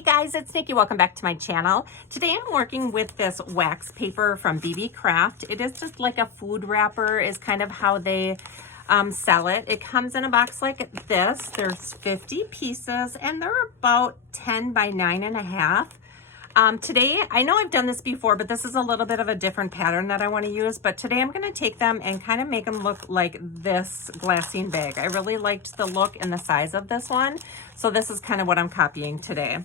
Hey guys, it's Nikki. Welcome back to my channel. Today I'm working with this wax paper from BB Craft. It is just like a food wrapper is kind of how they sell it. It comes in a box like this. There's 50 pieces and they're about 10 by 9.5. Today, I know I've done this before, but this is a little bit of a different pattern that I want to use. But today I'm going to take them and kind of make them look like this glassine bag. I really liked the look and the size of this one. So this is kind of what I'm copying today.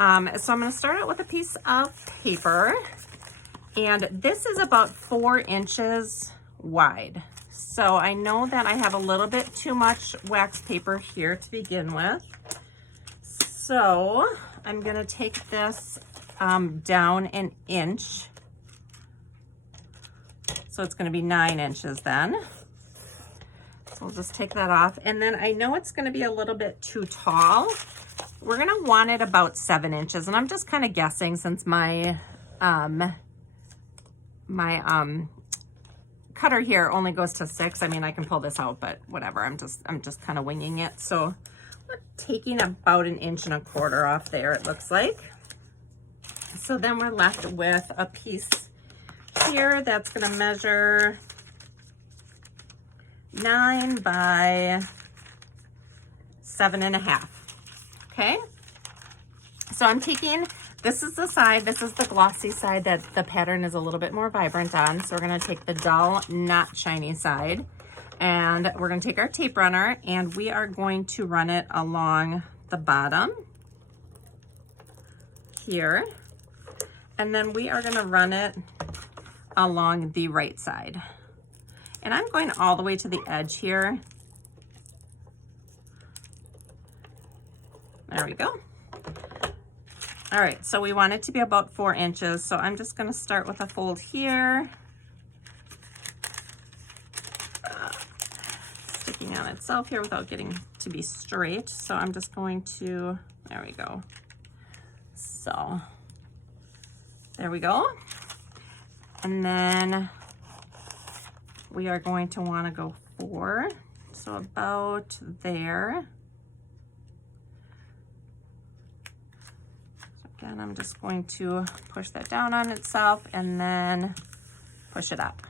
So I'm going to start out with a piece of paper. And this is about 4 inches wide. So I know that I have a little bit too much wax paper here to begin with. So I'm going to take this down an inch. So it's going to be 9 inches then. So we'll just take that off. And then I know it's going to be a little bit too tall. We're going to want it about 7 inches. And I'm just kind of guessing since my cutter here only goes to 6. I mean, I can pull this out, but whatever. I'm just kind of winging it. So we're taking about 1.25 inches off there, it looks like. So then we're left with a piece here that's going to measure 9 by 7.5. Okay. So I'm taking, this is the side, this is the glossy side that the pattern is a little bit more vibrant on. So we're going to take the dull, not shiny side, and we're going to take our tape runner and we are going to run it along the bottom here. And then we are going to run it along the right side. And I'm going all the way to the edge here. There we go. All right, so we want it to be about 4 inches. So I'm just going to start with a fold here. Sticking on itself here without getting to be straight. So I'm just going to, there we go. So there we go. And then we are going to want to go 4. So about there. So again, I'm just going to push that down on itself and then push it up.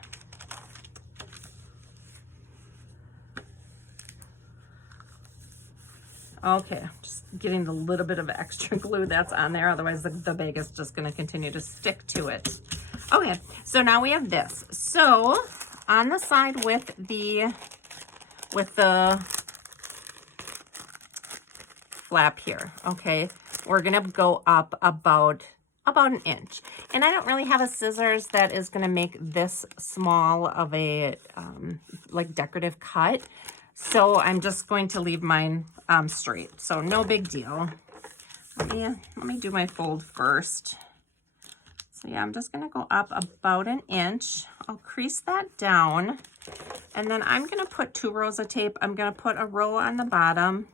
Okay, just getting the little bit of extra glue that's on there. Otherwise, the bag is just going to continue to stick to it. Okay, so now we have this. So on the side with the flap here, okay, we're going to go up about 1 inch. And I don't really have a scissors that is going to make this small of a like decorative cut. So I'm just going to leave mine straight. So no big deal. Let me do my fold first. So yeah, I'm just going to go up about 1 inch. I'll crease that down. And then I'm going to put 2 rows of tape. I'm going to put a row on the bottom.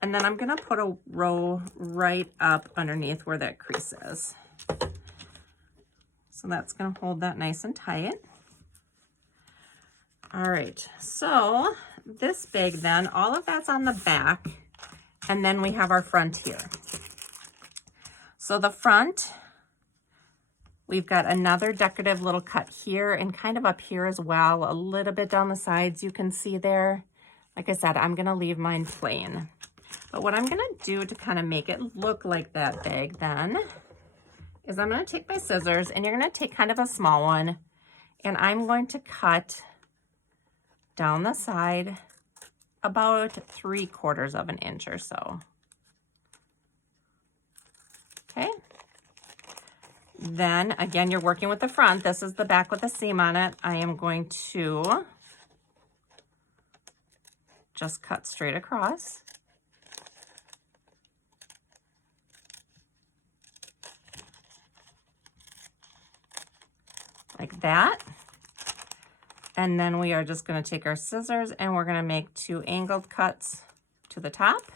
And then I'm going to put a row right up underneath where that crease is. So that's going to hold that nice and tight. All right, so this bag then, all of that's on the back, and then we have our front here. So the front, we've got another decorative little cut here and kind of up here as well, a little bit down the sides you can see there. Like I said, I'm going to leave mine plain. But what I'm going to do to kind of make it look like that bag then is I'm going to take my scissors, and you're going to take kind of a small one, and I'm going to cut down the side about 3/4 of an inch or so. Okay. Then again, you're working with the front. This is the back with the seam on it. I am going to just cut straight across. Like that. And then we are just going to take our scissors and we're going to make 2 angled cuts to the top.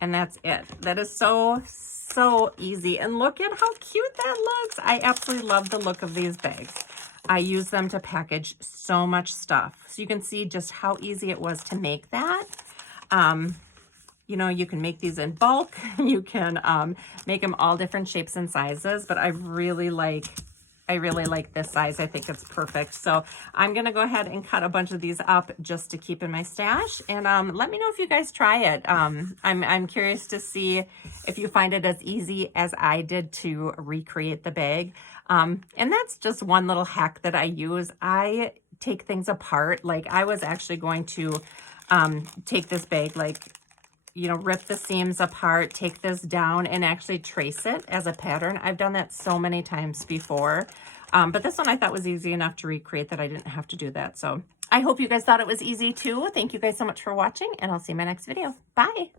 And that's it. That is so easy. And look at how cute that looks. I absolutely love the look of these bags. I use them to package so much stuff. So you can see just how easy it was to make that. You know, you can make these in bulk. You can make them all different shapes and sizes, but I really like this size. I think it's perfect. So I'm going to go ahead and cut a bunch of these up just to keep in my stash. And let me know if you guys try it. I'm curious to see if you find it as easy as I did to recreate the bag. And that's just one little hack that I use. I take things apart. Like I was actually going to take this bag, like, you know, rip the seams apart, take this down and actually trace it as a pattern. I've done that so many times before. But this one I thought was easy enough to recreate that I didn't have to do that. So I hope you guys thought it was easy too. Thank you guys so much for watching, and I'll see you in my next video. Bye.